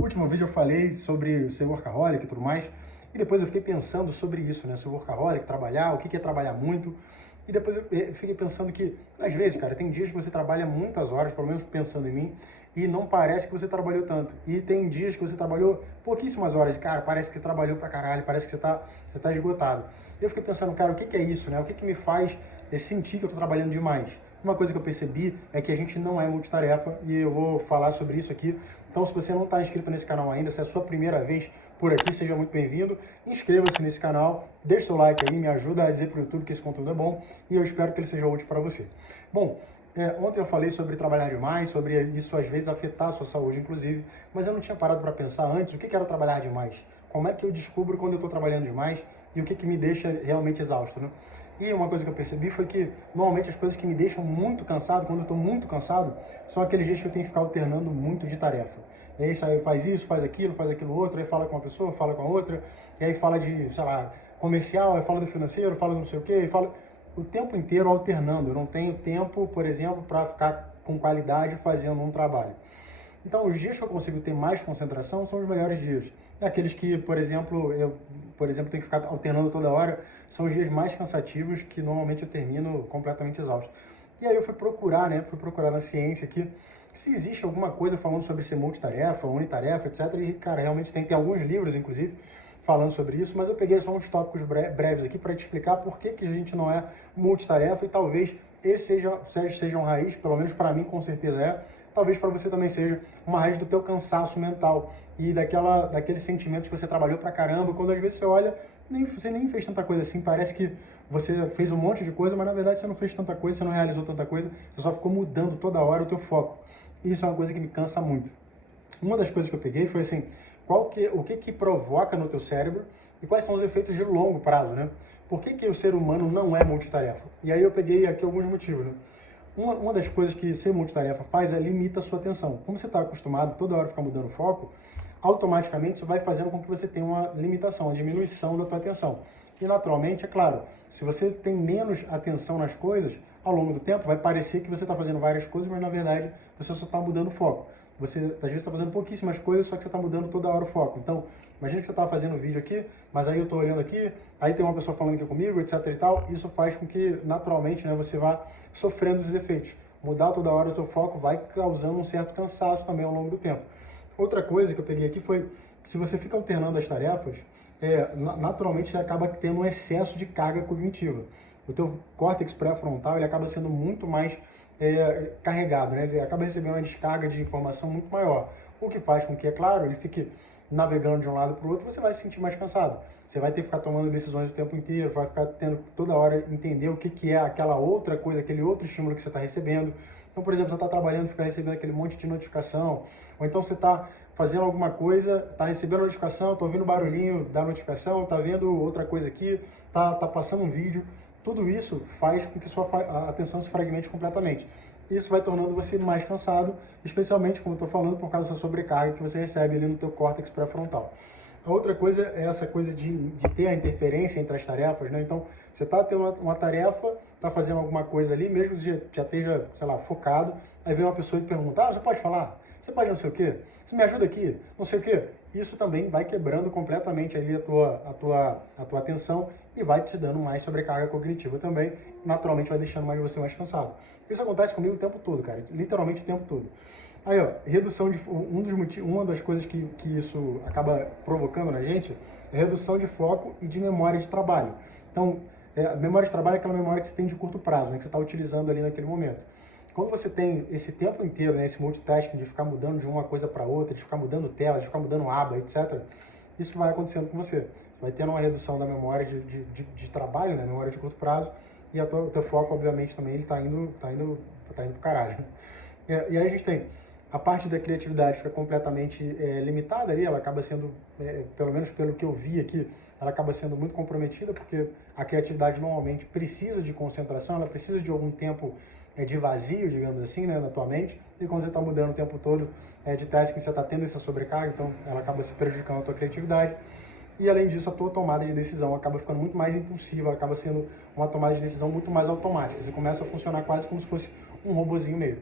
No último vídeo eu falei sobre ser workaholic e tudo mais, e depois eu fiquei pensando sobre isso, né? Ser workaholic, trabalhar, o que é trabalhar muito. E depois eu fiquei pensando que, às vezes, cara, tem dias que você trabalha muitas horas, pelo menos pensando em mim, e não parece que você trabalhou tanto. E tem dias que você trabalhou pouquíssimas horas, e, cara, parece que você trabalhou pra caralho, parece que você tá esgotado. E eu fiquei pensando, cara, o que é isso, né? O que me faz sentir que eu tô trabalhando demais? Uma coisa que eu percebi é que a gente não é multitarefa, e eu vou falar sobre isso aqui. Então, se você não está inscrito nesse canal ainda, se é a sua primeira vez por aqui, seja muito bem-vindo. Inscreva-se nesse canal, deixe seu like aí, me ajuda a dizer para o YouTube que esse conteúdo é bom e eu espero que ele seja útil para você. Bom, ontem eu falei sobre trabalhar demais, sobre isso às vezes afetar a sua saúde, inclusive, mas eu não tinha parado para pensar antes o que era trabalhar demais. Como é que eu descubro quando eu estou trabalhando demais e o que me deixa realmente exausto, né? E uma coisa que eu percebi foi que, normalmente, as coisas que me deixam muito cansado, quando eu estou muito cansado, são aqueles dias que eu tenho que ficar alternando muito de tarefa. E aí faz isso, faz aquilo outro, aí fala com uma pessoa, fala com a outra, e aí fala de, sei lá, comercial, aí fala do financeiro, fala do não sei o quê, aí fala o tempo inteiro alternando. Eu não tenho tempo, por exemplo, para ficar com qualidade fazendo um trabalho. Então, os dias que eu consigo ter mais concentração são os melhores dias. E aqueles que, por exemplo, tenho que ficar alternando toda hora, são os dias mais cansativos que normalmente eu termino completamente exausto. E aí eu fui procurar, né? Fui procurar na ciência aqui se existe alguma coisa falando sobre ser multitarefa, unitarefa, etc. E, cara, realmente tem alguns livros, inclusive, falando sobre isso, mas eu peguei só uns tópicos breves aqui para te explicar por que a gente não é multitarefa e talvez esse seja uma raiz, pelo menos para mim com certeza é, talvez para você também seja uma raiz do teu cansaço mental e daqueles sentimentos que você trabalhou pra caramba, quando às vezes você olha, você nem fez tanta coisa assim, parece que você fez um monte de coisa, mas na verdade você não fez tanta coisa, você não realizou tanta coisa, você só ficou mudando toda hora o teu foco. Isso é uma coisa que me cansa muito. Uma das coisas que eu peguei foi assim, o que provoca no teu cérebro e quais são os efeitos de longo prazo, né? Por que o ser humano não é multitarefa? E aí eu peguei aqui alguns motivos, né? Uma das coisas que ser multitarefa faz é limita a sua atenção. Como você está acostumado toda hora ficar mudando foco, automaticamente isso vai fazendo com que você tenha uma limitação, uma diminuição da tua atenção. E naturalmente, é claro, se você tem menos atenção nas coisas, ao longo do tempo vai parecer que você está fazendo várias coisas, mas na verdade você só está mudando o foco. Você às vezes está fazendo pouquíssimas coisas, só que você está mudando toda hora o foco. Então, imagina que você está fazendo um vídeo aqui, mas aí eu estou olhando aqui, aí tem uma pessoa falando aqui comigo, etc e tal. Isso faz com que, naturalmente, né, você vá sofrendo esses efeitos. Mudar toda hora o seu foco vai causando um certo cansaço também ao longo do tempo. Outra coisa que eu peguei aqui foi que se você fica alternando as tarefas, naturalmente você acaba tendo um excesso de carga cognitiva. O teu córtex pré-frontal ele acaba sendo muito mais carregado, né? Ele acaba recebendo uma descarga de informação muito maior, o que faz com que, é claro, ele fique navegando de um lado para o outro, você vai se sentir mais cansado. Você vai ter que ficar tomando decisões o tempo inteiro, vai ficar tendo toda hora entender o que é aquela outra coisa, aquele outro estímulo que você está recebendo. Então, por exemplo, você está trabalhando e fica recebendo aquele monte de notificação, ou então você está fazendo alguma coisa, está recebendo notificação, está ouvindo o barulhinho da notificação, está vendo outra coisa aqui, está passando um vídeo. Tudo isso faz com que sua atenção se fragmente completamente. Isso vai tornando você mais cansado, especialmente, como eu estou falando, por causa dessa sobrecarga que você recebe ali no teu córtex pré-frontal. A outra coisa é essa coisa de ter a interferência entre as tarefas, né? Então, você está tendo uma tarefa, está fazendo alguma coisa ali, mesmo que já esteja, sei lá, focado, aí vem uma pessoa e pergunta, você pode falar? Você pode não sei o quê? Você me ajuda aqui? Não sei o quê? Isso também vai quebrando completamente ali a tua atenção e vai te dando mais sobrecarga cognitiva também, naturalmente vai deixando você mais cansado. Isso acontece comigo o tempo todo, cara, literalmente o tempo todo. Aí, ó, redução de uma das coisas que isso acaba provocando na gente é redução de foco e de memória de trabalho. Então, a memória de trabalho é aquela memória que você tem de curto prazo, né, que você está utilizando ali naquele momento. Quando você tem esse tempo inteiro, né, esse multitasking de ficar mudando de uma coisa para outra, de ficar mudando tela, de ficar mudando aba, etc., isso vai acontecendo com você. Vai tendo uma redução da memória de trabalho, né, memória de curto prazo, e o teu foco, obviamente, também ele tá indo pro caralho. E aí a gente tem a parte da criatividade fica completamente limitada ali, ela acaba sendo, pelo menos pelo que eu vi aqui, ela acaba sendo muito comprometida, porque a criatividade normalmente precisa de concentração, ela precisa de algum tempo de vazio, digamos assim, né, na tua mente, e quando você está mudando o tempo todo de tasking, você está tendo essa sobrecarga, então ela acaba se prejudicando a tua criatividade. E além disso, a tua tomada de decisão acaba ficando muito mais impulsiva, acaba sendo uma tomada de decisão muito mais automática. Você começa a funcionar quase como se fosse um robozinho mesmo.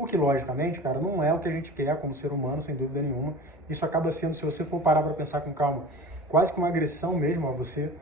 O que, logicamente, cara, não é o que a gente quer como ser humano, sem dúvida nenhuma. Isso acaba sendo, se você for parar para pensar com calma, quase que uma agressão mesmo a você.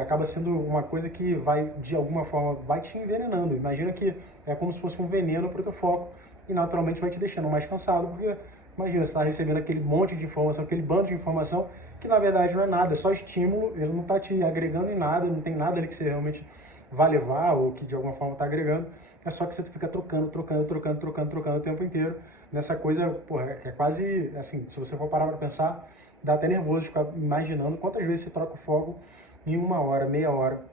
Acaba sendo uma coisa que vai, de alguma forma, vai te envenenando. Imagina que é como se fosse um veneno para o teu foco e naturalmente vai te deixando mais cansado, porque imagina, você está recebendo aquele monte de informação, aquele bando de informação, que na verdade não é nada, é só estímulo, ele não está te agregando em nada, não tem nada ali que você realmente vai levar ou que de alguma forma está agregando, é só que você fica trocando o tempo inteiro nessa coisa, porra, que é quase, assim, se você for parar para pensar, dá até nervoso ficar imaginando quantas vezes você troca o foco em 1 hora, meia hora.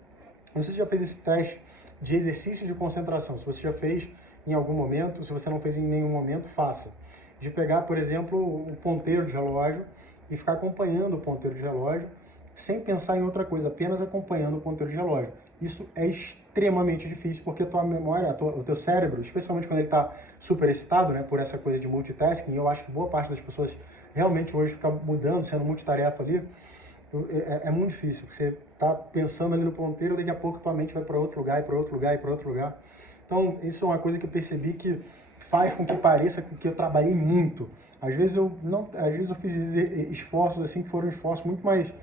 Não sei se você já fez esse teste de exercício de concentração, se você já fez em algum momento, se você não fez em nenhum momento, faça. De pegar, por exemplo, um ponteiro de relógio e ficar acompanhando o ponteiro de relógio sem pensar em outra coisa, apenas acompanhando o ponteiro de relógio. Isso é extremamente difícil, porque a tua memória, o teu cérebro, especialmente quando ele está super excitado, né, por essa coisa de multitasking, eu acho que boa parte das pessoas realmente hoje fica mudando, sendo multitarefa ali, é muito difícil, porque você está pensando ali no ponteiro, daqui a pouco tua mente vai para outro lugar, e para outro lugar, e para outro lugar. Então, isso é uma coisa que eu percebi que faz com que pareça que eu trabalhei muito. Às vezes eu fiz esforços assim que foram esforços muito mais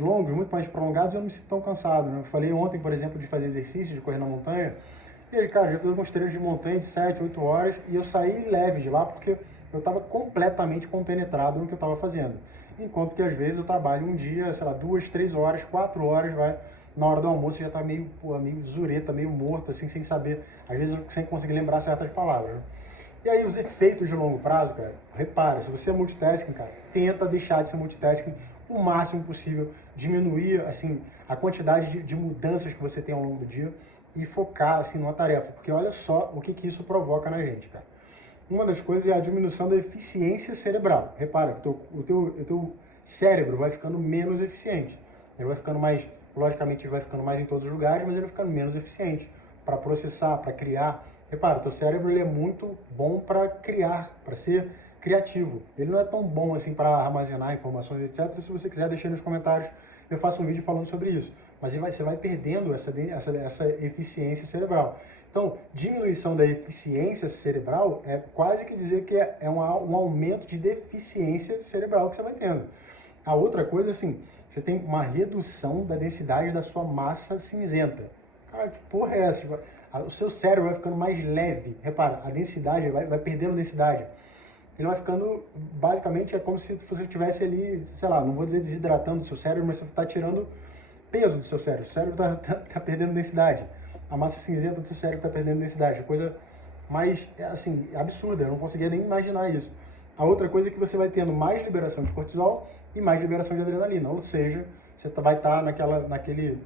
longos, muito mais prolongados, e eu não me sinto tão cansado, né? Eu falei ontem, por exemplo, de fazer exercício, de correr na montanha, e aí, cara, já fiz alguns treinos de montanha de 7, 8 horas, e eu saí leve de lá, porque eu estava completamente compenetrado no que eu estava fazendo. Enquanto que às vezes eu trabalho um dia, sei lá, 2, 3 horas, 4 horas, vai, na hora do almoço você já está meio zureta, meio morto, assim, sem saber, às vezes sem conseguir lembrar certas palavras, né? E aí os efeitos de longo prazo, cara, repara, se você é multitasking, cara, tenta deixar de ser multitasking o máximo possível, diminuir, assim, a quantidade de mudanças que você tem ao longo do dia e focar, assim, numa tarefa, porque olha só o que isso provoca na gente, cara. Uma das coisas é a diminuição da eficiência cerebral. Repara que o teu cérebro vai ficando menos eficiente. Ele vai ficando mais, logicamente, ele vai ficando mais em todos os lugares, mas ele vai ficando menos eficiente para processar, para criar. Repara, o teu cérebro ele é muito bom para criar, para ser criativo. Ele não é tão bom assim para armazenar informações, etc. Se você quiser, deixa aí nos comentários, eu faço um vídeo falando sobre isso. Mas você vai perdendo essa eficiência cerebral. Então, diminuição da eficiência cerebral é quase que dizer que é um aumento de deficiência cerebral que você vai tendo. A outra coisa, assim, você tem uma redução da densidade da sua massa cinzenta. Cara, que porra é essa? Tipo, o seu cérebro vai ficando mais leve. Repara, a densidade vai perdendo densidade. Ele vai ficando, basicamente, é como se você estivesse ali, sei lá, não vou dizer desidratando o seu cérebro, mas você está tirando peso do seu cérebro. O cérebro tá perdendo densidade. A massa cinzenta do seu cérebro está perdendo densidade. Coisa mais, assim, absurda. Eu não conseguia nem imaginar isso. A outra coisa é que você vai tendo mais liberação de cortisol e mais liberação de adrenalina. Ou seja, você vai estar naquele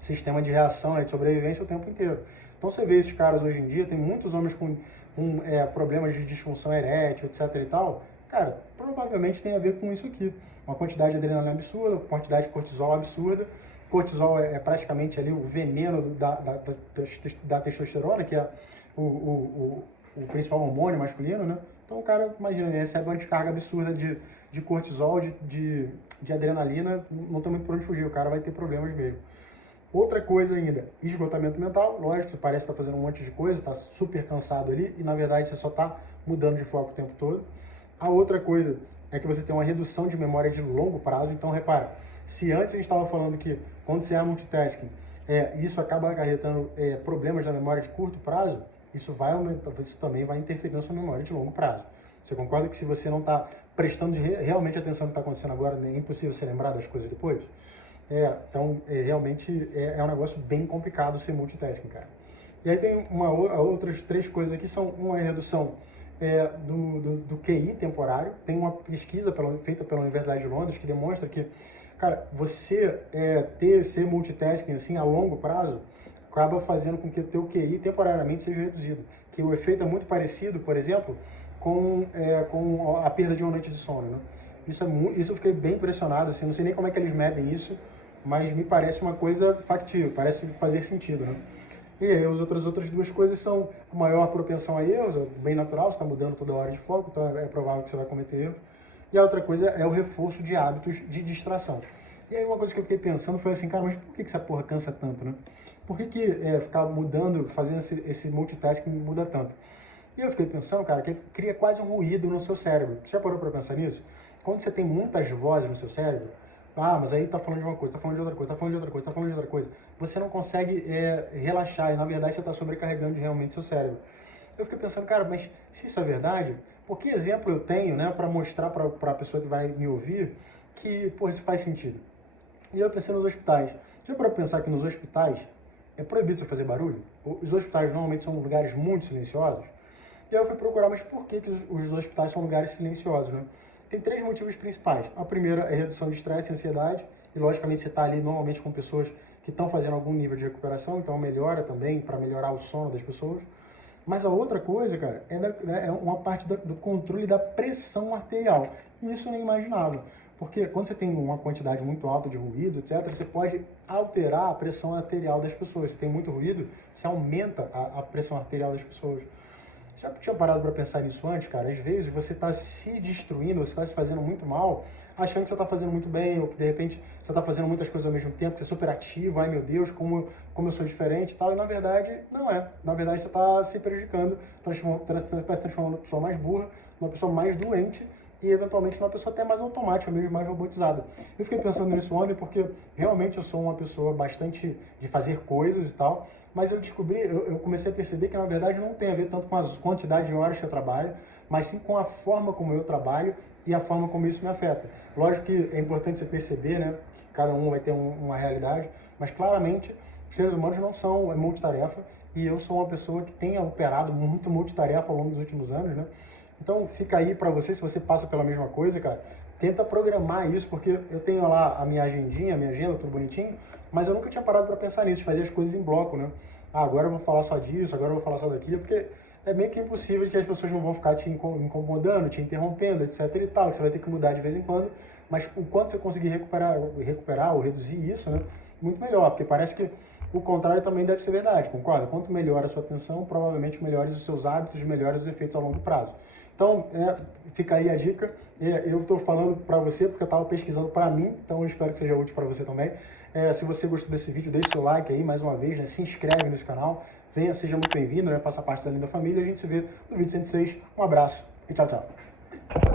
sistema de reação, né, de sobrevivência o tempo inteiro. Então você vê esses caras hoje em dia, tem muitos homens com problemas de disfunção erétil, etc e tal. Cara, provavelmente tem a ver com isso aqui. Uma quantidade de adrenalina absurda, uma quantidade de cortisol absurda. Cortisol é praticamente ali o veneno da testosterona, que é o principal hormônio masculino, né? Então o cara, imagina, ele recebe uma descarga absurda de cortisol, de adrenalina, não tem muito por onde fugir, o cara vai ter problemas mesmo. Outra coisa ainda, esgotamento mental, lógico, você parece estar fazendo um monte de coisa, está super cansado ali e na verdade você só está mudando de foco o tempo todo. A outra coisa é que você tem uma redução de memória de longo prazo, então repara, se antes a gente estava falando que quando você é multitasking, isso acaba acarretando problemas na memória de curto prazo, isso vai aumentar, isso também vai interferir na sua memória de longo prazo. Você concorda que se você não está prestando realmente atenção no que está acontecendo agora, é impossível você lembrar das coisas depois? Então, realmente é um negócio bem complicado ser multitasking, cara. E aí tem outras 3 coisas aqui, são uma redução do QI temporário. Tem uma pesquisa feita pela Universidade de Londres que demonstra que, cara, você ser multitasking assim, a longo prazo acaba fazendo com que o teu QI temporariamente seja reduzido. Que o efeito é muito parecido, por exemplo, com a perda de uma noite de sono, né? Isso eu fiquei bem impressionado, assim, não sei nem como é que eles medem isso, mas me parece uma coisa factível, parece fazer sentido, né? E aí as outras 2 coisas são a maior propensão a erros, é bem natural, você está mudando toda hora de foco, então é provável que você vai cometer erros. E a outra coisa é o reforço de hábitos de distração. E aí uma coisa que eu fiquei pensando foi assim, cara, mas por que essa porra cansa tanto, né? Por que ficar mudando, fazendo esse multitasking muda tanto? E eu fiquei pensando, cara, que cria quase um ruído no seu cérebro. Você já parou para pensar nisso? Quando você tem muitas vozes no seu cérebro, mas aí tá falando de uma coisa, tá falando de outra coisa, tá falando de outra coisa, tá falando de outra coisa. Você não consegue relaxar e, na verdade, você está sobrecarregando realmente seu cérebro. Eu fiquei pensando, cara, mas se isso é verdade, por que exemplo eu tenho, né, para mostrar para a pessoa que vai me ouvir que, pô, isso faz sentido? E eu pensei nos hospitais. Já para pensar que nos hospitais é proibido você fazer barulho? Os hospitais normalmente são lugares muito silenciosos. E aí eu fui procurar, mas por que os hospitais são lugares silenciosos, né? Tem 3 motivos principais. A primeira é redução de estresse e ansiedade. E, logicamente, você está ali normalmente com pessoas que estão fazendo algum nível de recuperação, então melhora também para melhorar o sono das pessoas. Mas a outra coisa, cara, é uma parte do controle da pressão arterial. E isso é inimaginável. Porque quando você tem uma quantidade muito alta de ruídos, etc., você pode alterar a pressão arterial das pessoas. Se tem muito ruído, você aumenta a pressão arterial das pessoas. Já tinha parado para pensar nisso antes, cara? Às vezes você está se destruindo, você está se fazendo muito mal, achando que você está fazendo muito bem, ou que de repente você está fazendo muitas coisas ao mesmo tempo, que você é super ativo, ai meu Deus, como eu sou diferente e tal, e na verdade não é. Na verdade você está se prejudicando, está se transformando numa pessoa mais burra, numa pessoa mais doente, e eventualmente numa pessoa até mais automática, mesmo mais robotizada. Eu fiquei pensando nisso ontem porque realmente eu sou uma pessoa bastante de fazer coisas e tal, mas eu descobri, eu comecei a perceber que na verdade não tem a ver tanto com a quantidade de horas que eu trabalho, mas sim com a forma como eu trabalho e a forma como isso me afeta. Lógico que é importante você perceber, né, que cada um vai ter uma realidade, mas claramente os seres humanos não são multitarefa e eu sou uma pessoa que tem operado muito multitarefa ao longo dos últimos anos, né? Então fica aí pra você, se você passa pela mesma coisa, cara, tenta programar isso, porque eu tenho lá a minha agendinha, a minha agenda, tudo bonitinho, mas eu nunca tinha parado pra pensar nisso, de fazer as coisas em bloco, né? Agora eu vou falar só disso, agora eu vou falar só daquilo, porque é meio que impossível que as pessoas não vão ficar te incomodando, te interrompendo, etc e tal, que você vai ter que mudar de vez em quando, mas o quanto você conseguir recuperar ou reduzir isso, né? Muito melhor, porque parece que o contrário também deve ser verdade, concorda? Quanto melhor a sua atenção, provavelmente melhores os seus hábitos, melhores os efeitos a longo prazo. Então, fica aí a dica. Eu estou falando para você porque eu estava pesquisando para mim, então eu espero que seja útil para você também. Se você gostou desse vídeo, deixe seu like aí mais uma vez, né? Se inscreve nesse canal, venha, seja muito bem-vindo, né? Faça parte da linda família. A gente se vê no vídeo 106. Um abraço e tchau, tchau.